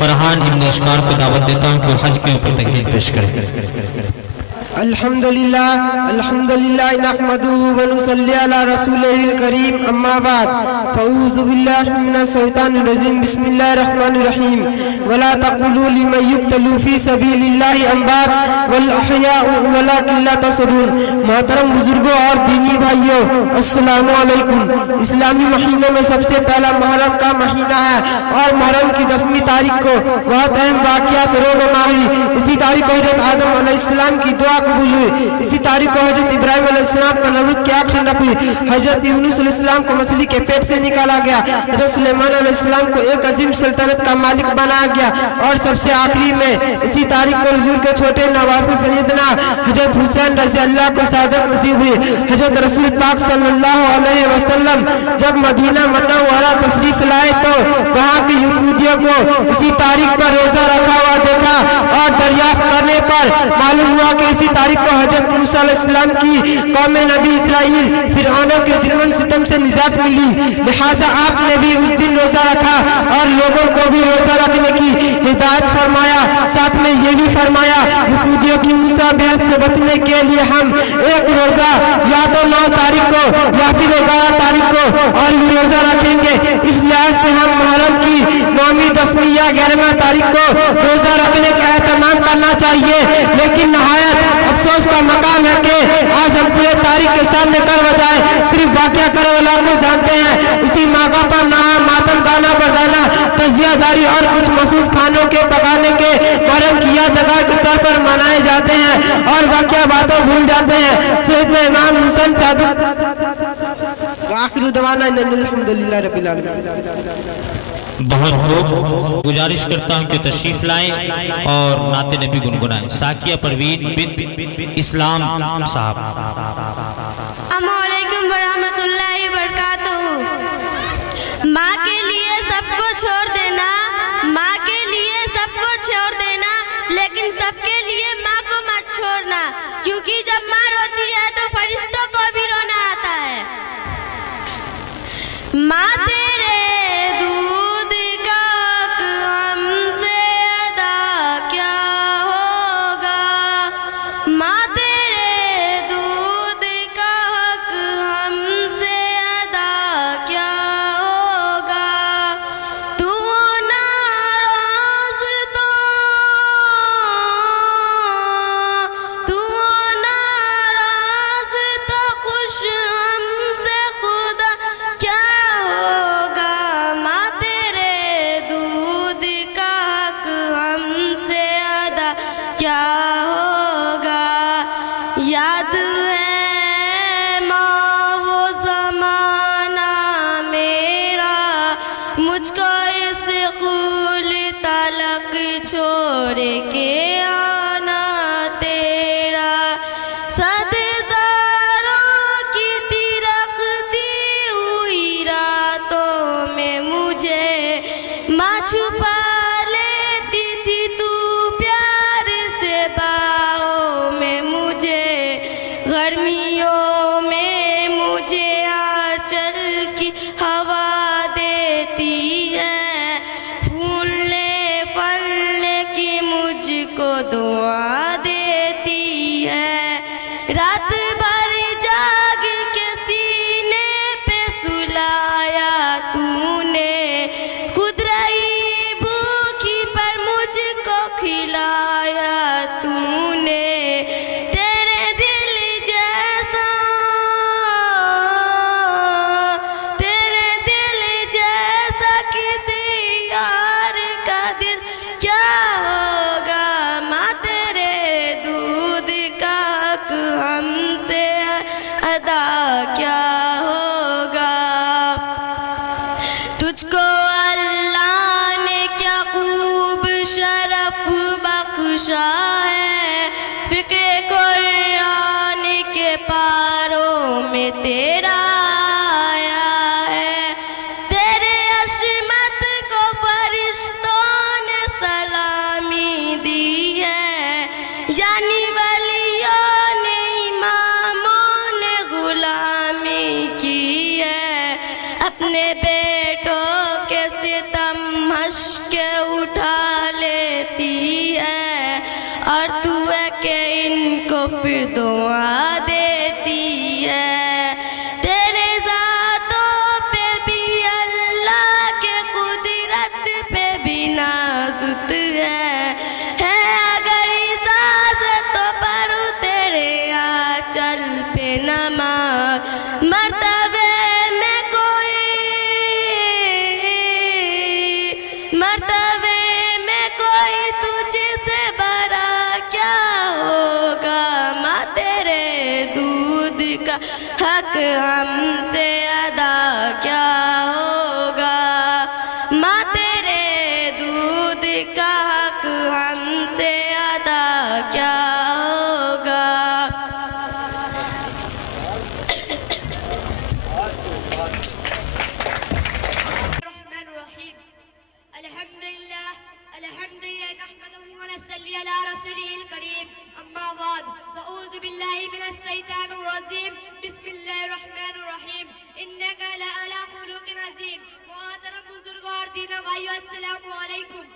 फरहान इब्न अशकार को दावत देता हूँ कि हज के ऊपर तकरीर पेश करें। अल्हम्दुलिल्लाह अल्हम्दुलिल्लाह नहमदुहु व नुसल्ली अला रसूलिल करीम अम्मा बाद फऊज़ु बिल्लाहि मिनश शैतानिर रजीम बिस्मिल्लाहिर रहमानिर रहीम वला तक़ुलू लिमन युक़तलू फी सबीलिल्लाहि अमवात वल अहयाउ वलाकिन ला तशउरून। मोहतरम बुजुर्गों और दीनी भाइयों, अस्सलामु अलैकुम। इस्लामी महीनों में सबसे पहला मुहर्रम का महीना है और मुहर्रम की 10वीं तारीख को बहुत अहम वाक़यात रोनुमा हुई। इसी तारीख को हज़रत आदम अलैहिस्सलाम की दुआ कबूल हुई। इसी तारीख को हज़रत इब्राहिम अलैहिस्सलाम पर नमरूद की आँख ठंडक हुई। हज़रत यूनुस अलैहिस्सलाम को मछली के पेट से निकाला गया। हज़रत सुलेमान अलैहिस्सलाम को एक अजीम सल्तनत का मालिक बनाया गया। और सबसे आखिरी में इसी तारीख को हुजूर के छोटे नवासे सैयदना हज़रत हुसैन रज़ी अल्लाह को शहादत नसीब हुई। हज़रत रसूल पाक सल्लल्लाहु अलैहि वसल्लम जब मदीना मुनव्वरा तशरीफ लाए तो वहाँ के यहूदियों को इसी तारीख पर रोजा रखा हुआ देखा और दरियाफ्त करने पर मालूम हुआ कि इसी तारीख को हज़रत मूसा अलैहिस्सलाम की कौम नबी इसराइल फिरौनों के जुल्म सितम से निजात मिली। लिहाजा आपने भी उस दिन रोजा रखा और लोगों को भी रोजा रखने की हिदायत फरमाया। साथ में ये भी फरमाया यहूदियों की मुसाबहत से बचने के लिए हम एक रोजा या तो 9 तारीख को या फिर 11 तारीख को और भी रोजा रखेंगे। इस लिहाज से हम मुहर्रम की 9वीं 10वीं या 11वीं तारीख को रोजा रखने का एहतमाम करना चाहिए। लेकिन नहायत अफसोस का मकाम है कि आज हम पूरे तारीख के सामने कर बजाय सिर्फ वाक़या करबला को जानते हैं। इसी मौका पर नहा मातम गाना बजाना तजियादारी और कुछ मखसूस खानों के पकाने के मुहर्रम की यादगार के तौर पर मनाए जाते हैं और वाक़या बातों भूल जाते हैं। शहीद में इमाम हुसैन सादिक आखिर दवाना अल्हम्दुलिल्लाह रब्बिल आलमीन। बहुत खूब, गुजारिश करता हूँ कि तशरीफ लाएं और नाते नबी गुनगुनाएं। साकिया परवीन बिन इस्लाम साहब। अस्सलामु अलैकुम व रहमतुल्लाहि व बरकातहू। माँ के लिए सबको छोड़ देना, माँ के लिए सबको छोड़ देना, लेकिन सबके लिए माँ को मत छोड़ना, क्योंकि जब माँ रोती है तो फरिश्तों को भी रोना आता है। माँ तेरे दूध का हक हमसे अदा क्या होगा, माँ तेरे दूध का हक हमसे अदा क्या होगा। तू नाराज तो खुश हमसे खुदा क्या होगा, माँ तेरे दूध का हक हमसे अदा क्या होगा। याद है माँ वो ज़माना मेरा, मुझको इस कुल तलक छोड़ के आना तेरा। सदज़ारों की तिरखती हुई रातों में मुझे माँ छुपा लेती थी, तू प्यार से बाहों में मुझे। गर्मियों में मुझे आंचल की हवा देती है, फूलने फलने की मुझको दुआ देती है। रात भर जाग के सीने पे सुलाया तूने, खुद रही भूखी पर मुझको खिलाया तूने। तेरे दिल जैसा किसी यार का दिल क्या होगा, माँ तेरे दूध का हक हमसे अदा क्या होगा। तुझको अल्लाह ने क्या खूब शरफ बख्शा है, फिक्रे कुरान के पारों में तेरा आया है। तेरे अशमत को फरिश्तों ने सलामी दी है, यानी वलियों ने इमामों ने गुलामी की है। अपने बेटों के सितम हश्क उठा लेती है और तू है कि इनको फिर दुआ देती है। तेरे ज़ातों पे भी अल्लाह के कुदरत पे भी नाजुत है अगर इजाज़तों पर तेरे आंचल पे नमाज मर्तबे में कोई तुझसे बड़ा क्या होगा। माँ तेरे दूध का हक हमसे अदा क्या होगा। माँ तेरे दूध का हक हमसे अदा क्या होगा। अल्हम्दुलिल्लाह नहमदुहु व नसल्ली अला रसूलिल करीम अम्मा बाद फअऊज़ु बिल्लाहि मिनश शैतानिर रजीम बिस्मिल्लाहिर रहमानिर रहीम इन्नका लअला खुलुकिन अज़ीम। मुहतरम बुजुर्गों और दीन भाइयों, अस्सलामु अलैकुम।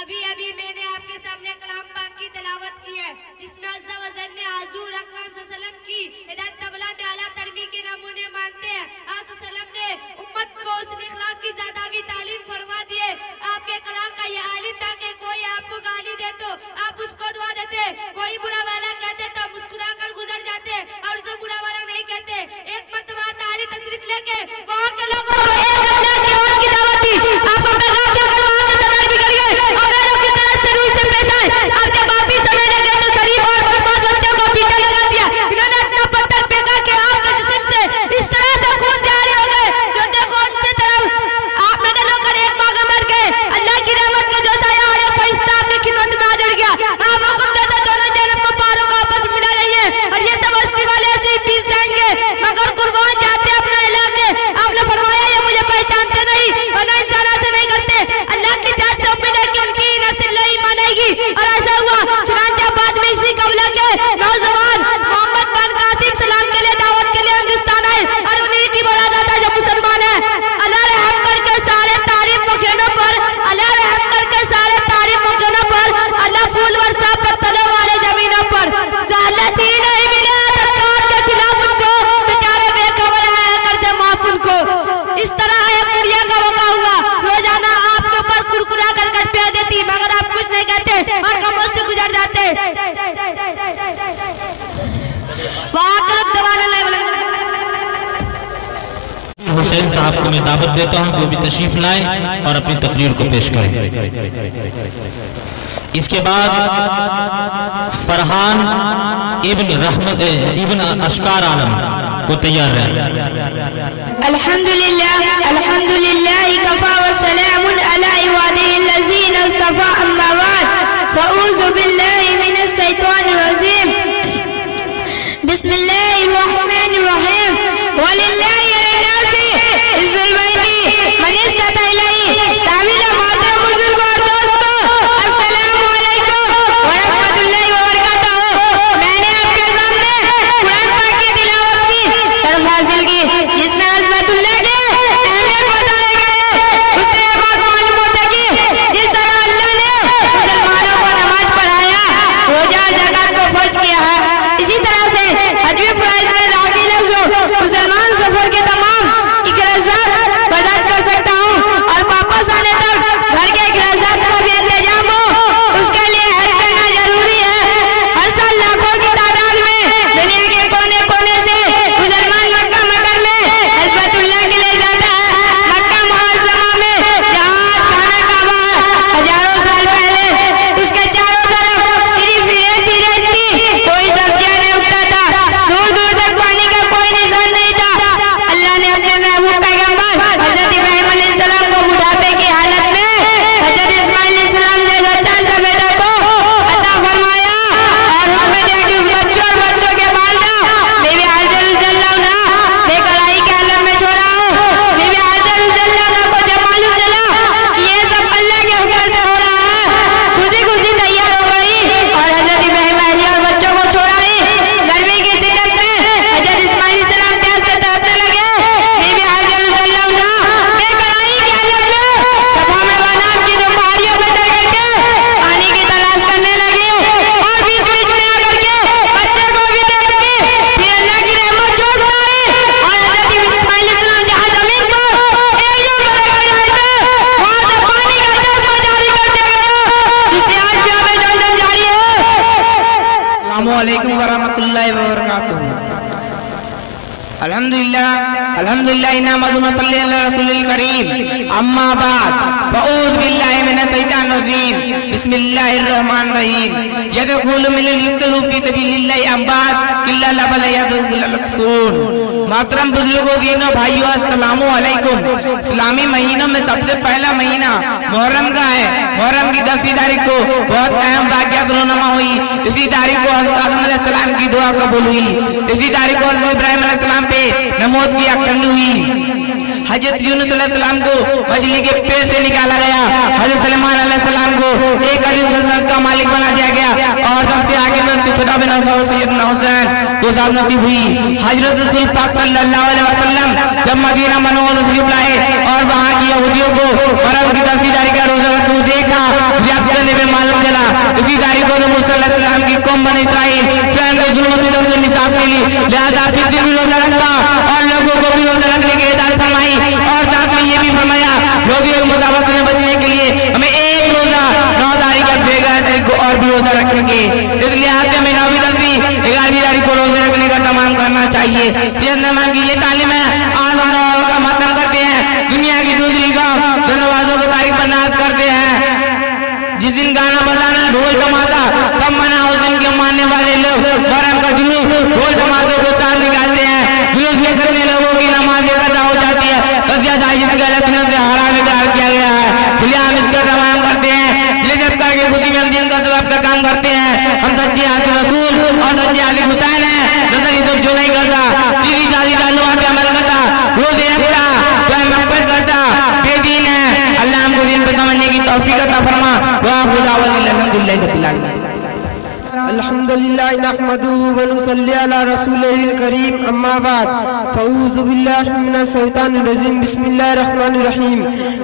अभी मैंने आपके सामने कलाम पाक की तिलावत की है जिसमें अज़्ज़ा व जल ने हुज़ूर अकरम सल्लल्लाहु अलैहि वसल्लम की हिदायत तबला में आला तरबी के नमूने मानते हैं। आप सल्लल्लाहु अलैहि वसल्लम ने उम्मत को उस्न इखलाक की ज़्यादावी तालीम फरमा दी है। आपके कलाम का ये आलिम था कि कोई आपको गाली दे तो आप उसको दुआ देते, कोई बुरा वाला कहते तो मुस्कुरा कर गुजर जाते और उसे बुरा वाला नहीं कहते। एक मर्तबा तारीफ तशरीफ लेके वहाँ के लोगों को एक अल्लाह की और की दावत दी। आपको पैगाम क्या कर वहाँ के सरदार बिगड़ गए और मेरे की तरह से रूह से पेश आए। आपके बाप भी समय लगे तो शरीफ और बदमाश बच्चों को पीछे लगा दिया। इन्होंने इतना पत्थर फेंका कि आपके जिस्म से इस तरह से खून जारी हो गए जो देखो अच्छी तरह आप मैंने होकर एक मांग मर गए। अल्लाह की रहमत का जो साया और एक फरिश्ता आपकी खिदमत में हाजिर गया। आप हुक्म देते दोनों जन्म को पारों का आपस मिला रहिए और ये सब बस्ती वाले ऐसे ही पीस जाएंगे मगर कुर्बान जाते अपने इलाके। आपने फरमाया ये मुझे पहचानते नहीं और न इंसाना से नहीं करते। अल्लाह की जात से उम्मीद है कि उनकी नस्ल नहीं मानेगी और ऐसा हुआ। चुनांचे बाद में इसी कबीला के नौजवान मोहम्मद बिन कासिम सलाम के लिए दावत के लिए हिंदुस्तान आए और उन्हीं की बरात आता जो मुसलमान है। अल्लाह रहम करके सारे तारीफ मुखेनों पर, अल्लाह रहम करके सारे तारीफ मुखेनों पर, अल्लाह फूल वर्षा पत्तलों वाले जमीनों पर ज़ालत ही नहीं मिले सरकार के खिलाफ उनको बेचारे बेखबर है करते माफ उनको। इस तरह एक कुड़िया का वक़ा हुआ। रोजाना आपके ऊपर कुरकुरा कर पे देती मगर आप कुछ नहीं कहते और कमों से गुजर जाते। हुसैन साहब को मैं दावत देता हूं कि वो भी तशरीफ लाएं और अपनी तकरीर को पेश करें। इसके बाद फरहान इब्न अशकार आलम को तैयार रहें। अल्हम्दुलिल्लाह कफ़ा व सलामुन अला इबादिहिल्लज़ीना इस्तफ़ा अम्मा बाद फ़अऊज़ु बिल्लाहि मिनश शैतानिर रजीम बिस्मिल्लाहिर रहमानिर रहीम वलिल्लाहि अल-नासी इज़्ज़ुल बैती मन इस्तता इलैहि साबिला। मोहतरम बुजुर्गों और दोस्तों, अस्सलामु अलैकुम व रहमतुल्लाहि व बरकातहू। मैंने आपके सामने कुरान पाक की तिलावत की, शर्फ हासिल की जिसमें अज़मतुल्लाह के अहमियत बताए गए। उससे ये बात मालूम होता है कि जिस तरह अल्लाह ने मुसलमानों को नमाज पढ़ाया, रोजा ज़कात को फर्ज किया है, इसी तरह से हज व फराइज़ में अल्हम्दुलिल्लाह नहमदुहु व सल्ली अला रसूलिल करीम अम्मा बाद फऊज़ बिल्लाहि मिनश शैतानिर रजीम बिस्मिल्लाहिर रहमानिर रहीम यदखुलु मिनल युक्तलु फी सबिलिल्लाहि अम्बात किल्ला लबल यदखुलुन। मोहतरम बुजुर्गों, दीनों, भाइयों, अस्सलामु अलैकुम। इस्लामी महीनों में सबसे पहला महीना मुहर्रम का है। मुहर्रम की 10वीं तारीख को बहुत अहम वाक़यात रोनमा हुई। इसी तारीख को हज़रत आदम अलैहिस्सलाम की दुआ कबूल हुई। इसी तारीख को हज़रत इब्राहिम अलैहिस्सलाम पे नमूद की अखंड हुई। हज़रत यूनुस अलैहिस्सलाम को मछली के पेट से निकाला गया। हज़रत सलेमान अलैहिस्सलाम को एक अजीम सल्तनत का मालिक बना दिया गया और सबसे आगे में उसके छोटा बिना सैयदना हुसैन को साथ नसीब हुई। हज़रत रसूल पाक सल्लल्लाहु अलैहि वसल्लम जब मदीना मनोवर तशरीफ लाए और वहाँ की यहूदियों को मुहर्रम की 10वीं तारीख का रोजा रखते हुए देखा, जब करने में मालूम चला इसी तारीख को मूसा अलैहिस्सलाम की कौम बनी इस्राइल स्वयं को जुल्म सितम से निजात मिली, लिहाजा फिर भी रोजा रखा और लोगों को भी रोजा रखने की हिदायत फरमाई और साथ में ये भी फरमाया यहूदियों की मुदावत से बचने के लिए हमें एक रोजा 9 तारीख या 11 तारीख को और भी रोजा रखेंगे। इसलिए आज हमें 9वीं 10वीं 11वीं तारीख को रोजा रखने का तमाम करना चाहिए। सेहत नमान की ये तालीम है। आज हम नमाज़ों का मातम करते हैं, दुनिया की दूसरी गाँव जो नमाज़ों की तारीख पर नाज करते हैं। जिस दिन गाना बजाना ढोल तमाशा सब मना, उस दिन के मानने वाले लोग मुहर्रम का जुलूस ढोल तमाशे को साथ निकालते हैं। जुलूस में करने लोगों की नमाज कदा हो जाती है, बस यह जिसका सुन्नत से हराम इकरार किया गया है, इसलिए हम इसका तमाम करते हैं। जब करके खुशी में हम दिन का सबब का काम करते हैं। हम सच्चे आशिक रसूल और सच्चे आशिक हुसैन हैं। नजर सब जो नहीं करता, सीधी सादी ताल्लुक़ पे अमल करता, रोज़े रखता, मकबत करता, बेदीन है। अल्लाह हमको दिन पे समझने की तौफीक अता फरमा। वाह खुदा वलिल अल्हम्दुलिल्लाह रब्बिल आलमीन। अल्हम्दुलिल्लाह नहमदुहु व नुसल्ली अला रसूलिल करीम अम्मा बाद फऊज़ु बिल्लाहि मिनश शैतानिर रजीम बिस्मिल्लाहिर रहमानिर रहीम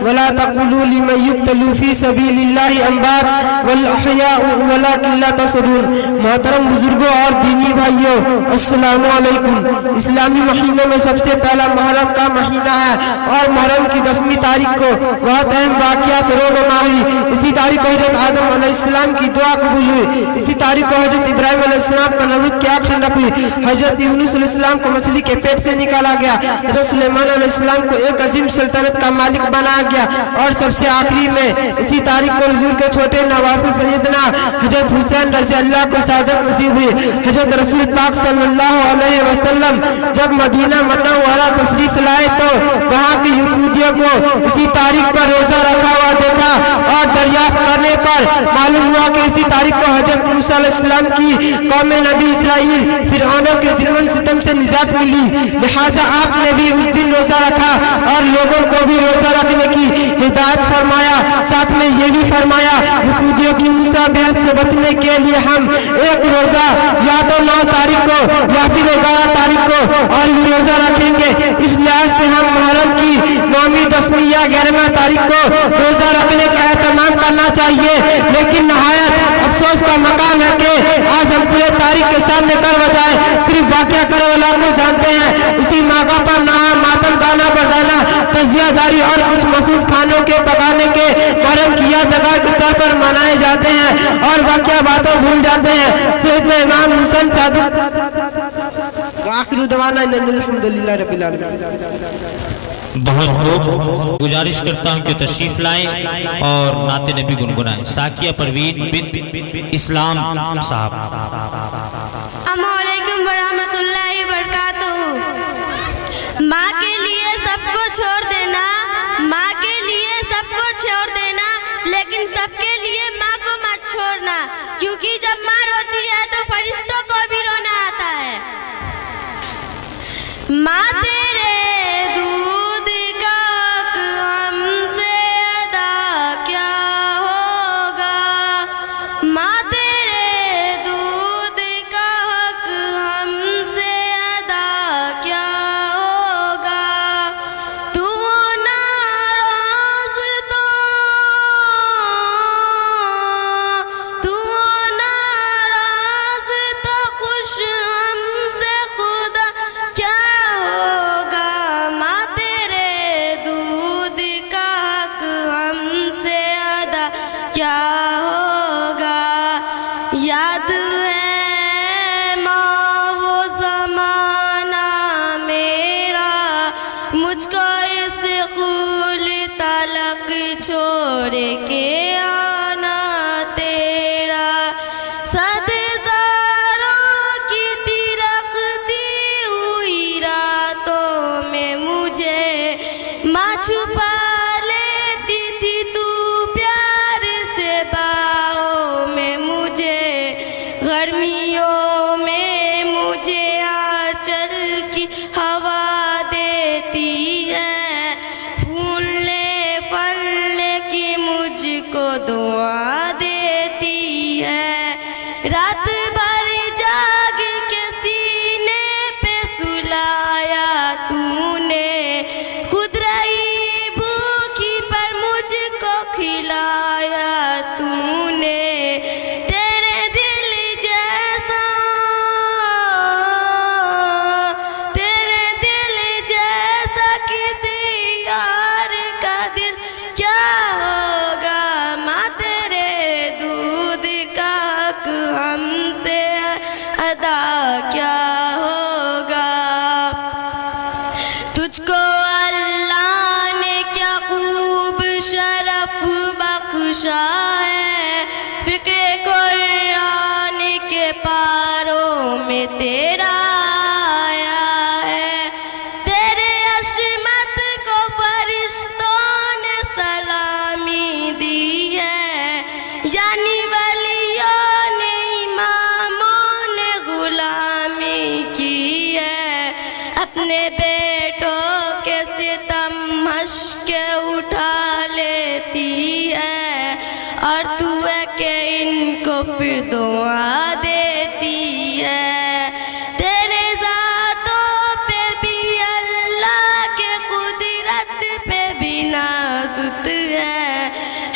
वला तक़ुलू लिमन युक़तलू फी सबीलिल्लाहि अम्वात वल अहयाउ वलाकिन ला तशऊरून। मोहतरम बुजुर्गों और दीनी भाइयों, अस्सलामु अलैकुम। इस्लामी महीनों में सबसे पहला मुहर्रम का महीना है और मुहर्रम की 10वीं तारीख को बहुत अहम वाक़यात रोनमा हुई। इसी तारीख को हज़रत आदम अलैहिस्सलाम की दुआ कबूल हुई। इसी तारीख को हज़रत इब्राहिम अलैहिस्सलाम पर नमरूद की आग ठंडक हुई। हज़रत यूनुस अलैहिस्सलाम को मछली के पेट से निकाला गया। हज़रत सुलेमान अलैहिस्सलाम को एक अजीम सल्तनत का मालिक बनाया गया और सबसे आखिरी में इसी तारीख को हुजूर के छोटे नवासे सैयदना हज़रत हुसैन रज़ी अल्लाह को सादत नसीब हुई। हज़रत रसूल पाक सल्लल्लाहु अलैहि वसल्लम जब मदीना मुनव्वरा तशरीफ लाए तो वहाँ की यहूदियों को इसी तारीख पर रोजा रखा हुआ देखा और दरियाफ्त करने पर मालूम हुआ कि इसी तारीख को हज़रत मूसा अलैहिस्सलाम की कौम नबी इस्राइल फिरौनों के जुल्म सितम से निजात मिली, लिहाजा आपने भी उस दिन रोजा रखा और लोगों को भी रोजा रखने की हिदायत फरमाया। साथ में ये भी फरमाया यहूदियों की मुसाबहत से बचने के लिए हम एक रोजा या तो 9 तारीख को या फिर 11 तारीख को और भी रोजा रखेंगे। इस लिहाज से हम मुहर्रम की 9वीं 10वीं या 11वीं तारीख को रोजा रखने का एहतमाम करना चाहिए। लेकिन नहायत अफसोस का मकाम है कि आज हम पूरे तारीख के सामने कर बजाय सिर्फ वाक़या करबला को जानते हैं। इसी मौका पर नहा मातम गाना बजाना तजियादारी और कुछ मखसूस खानों के पकाने के मुहर्रम की यादगार के तौर पर मनाए जाते हैं और वाक़या बातों भूल जाते हैं। सिर्फ में इमाम हुसैन सादिक आखिरी दवाना अल्हम्दुलिल्लाह रब्बिल आलमीन। बहुत खूब, गुजारिश करता हूँ कि तशरीफ लाएं और नाते नबी गुनगुनाएं। साकिया परवीन बिन्त इस्लाम साहब। अस्सलामुअलैकुम वरहमतुल्लाहि वबरकातुहू। माँ के लिए सबको छोड़ देना, माँ के लिए सबको छोड़ देना, लेकिन सबके लिए माँ को मत छोड़ना, क्योंकि जब माँ रोती है तो फरिश्तों को भी रोना आता है। माँ तेरे दूध का हक हमसे अदा क्या होगा, माँ तेरे दूध का हक हमसे अदा क्या होगा। तू नाराज तो खुश हमसे खुदा क्या होगा। छुपा लेती थी तू प्यार से बाहों में मुझे, गर्मियों में मुझे आंचल की हवा देती है, फूलने फलने की मुझको दुआ देती है। रात भर जाग के सीने पे सुलाया तूने, खुद रही भूखी पर मुझको खिलाया तूने। तेरे दिल जैसा, तेरे दिल जैसा किसी यार का दिल क्या होगा, माँ तेरे दूध का हक हमसे अदा क्या होगा। तुझको अल्लाह ने क्या खूब शरफ बख्शा है, फिक्रे कुरान के पारों में तेरा आया है। तेरे अशमत को फरिश्तों ने सलामी दी है, यानी वलियों ने इमामों ने गुलामी की है। अपने बेटों के सितम हंस के उठा लेती है, और तू है कि इनको फिर दुआ देती है। तेरे ज़ातों पे भी अल्लाह के कुदरत पे भी नाजुत है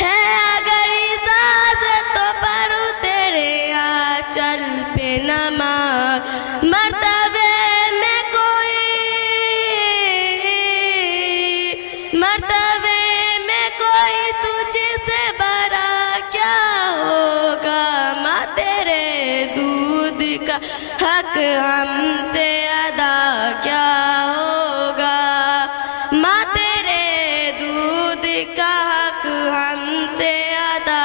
अगर इजाज़तों पर तेरे आंचल पे नमाज। मर्तबे में कोई, मर्तबे में कोई तुझसे बड़ा क्या होगा, माँ तेरे दूध का हक हमसे अदा क्या होगा, माँ तेरे दूध का हक हमसे अदा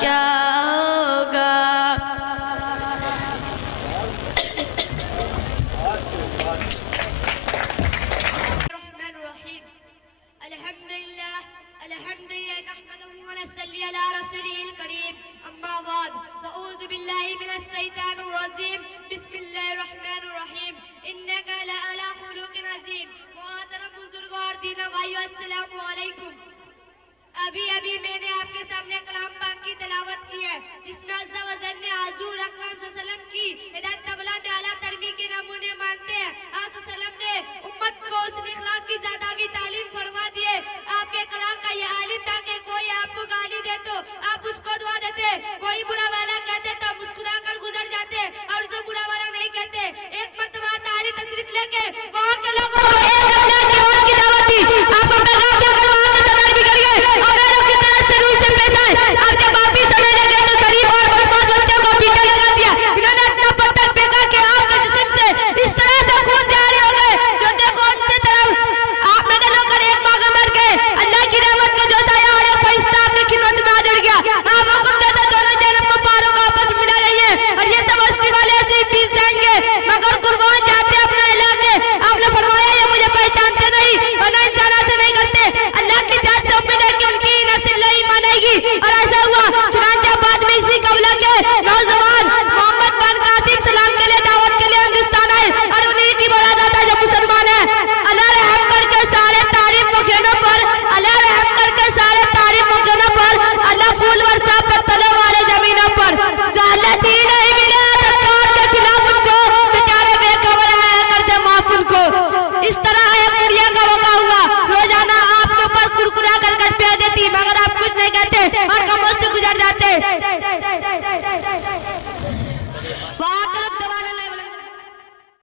क्या होगा। Bismillahirrahmanirrahim. Alhamdulillah, alhamdulillah nahmaduhu wa nusalli ala rasulihil kareem. Amma ba'd. Fa'udhu billahi minash shaitanir rajim. Bismillahirrahmanirrahim. Innaka la ala khuluqin azim. Muhtaram बुजुर्गों और दीना भाइयों, अस्सलामु अलैकुम। अभी अभी मैंने आपके सामने कलाम पाक की तिलावत की है, जिसमें अज़्ज़ा व जल ने हुज़ूर अकरम सल्लल्लाहु अलैहि वसल्लम की हिदायत तबला में आला तरबी के नमूने मानते हैं। आप सल्लल्लाहु अलैहि वसल्लम ने उम्मत को उसने इखलाक की ज़्यादावी तालीम फरमा दी है। आपके कलाम का ये आलिम था कि कोई आपको गाली दे तो आप उसको दुआ देते, कोई बुरा वाला कहते तो मुस्कुरा कर गुजर जाते, और उसे बुरा वाला नहीं कहते। एक मर्तबा तारी तशरीफ लेके वहाँ के लोगों को एक अल्लाह की और की दावत दी। आपको पैगाम क्या कर वहाँ के सरदार बिगड़ गए और मेरों की तरह से रूह से पेश आए। आपके बाप भी समय लगे तो शरीफ और बदमाश बच्चों को पीछे लगा दिया। इन्होंने इतना पत्थर फेंका कि आपके जिस्म से इस तरह से खून जारी हो गए, जो देखो अच्छी तरह आप मेडल होकर एक बाग में बैठ गए। अल्लाह की रहमत का जो साया और एक फरिश्ता आपकी खिदमत में हाजिर गया। आप हुक्म देते दोनों जन्म को पारों को आपस में मिला रही है, और ये सब हस्ती वाले ऐसे ही पीस देंगे, मगर कुर्बान जाते अपना इलाके। आपने फरमाया ये मुझे पहचानते नहीं और न इंसाना से नहीं करते। अल्लाह की जात से उम्मीद है कि उनकी नस्ल नहीं मानेगी, और ऐसा हुआ। चुनांचे बाद में इसी कबीला के नौजवान मोहम्मद बिन कासिम सलाम के लिए दावत के लिए हिंदुस्तान आए, और उन्हीं की बड़ा दादा जो मुसलमान है। अल्लाह रहम करके सारे तारीफ मखीनों पर, अल्लाह रहम करके सारे तारीफ मखीनों पर, अल्लाह फूल वर्षा पर तले वाले जमीनों पर। ज़ालत ही नहीं मिले सरकार के खिलाफ उनको, बेचारे बेखबर है कर दे माफ उनको। इस तरह एक कुड़िया का वक़ा हुआ, रोजाना आपके ऊपर कुरकुरा कर पे देती, मगर आप कुछ नहीं कहते और खामोश से गुजर जाते।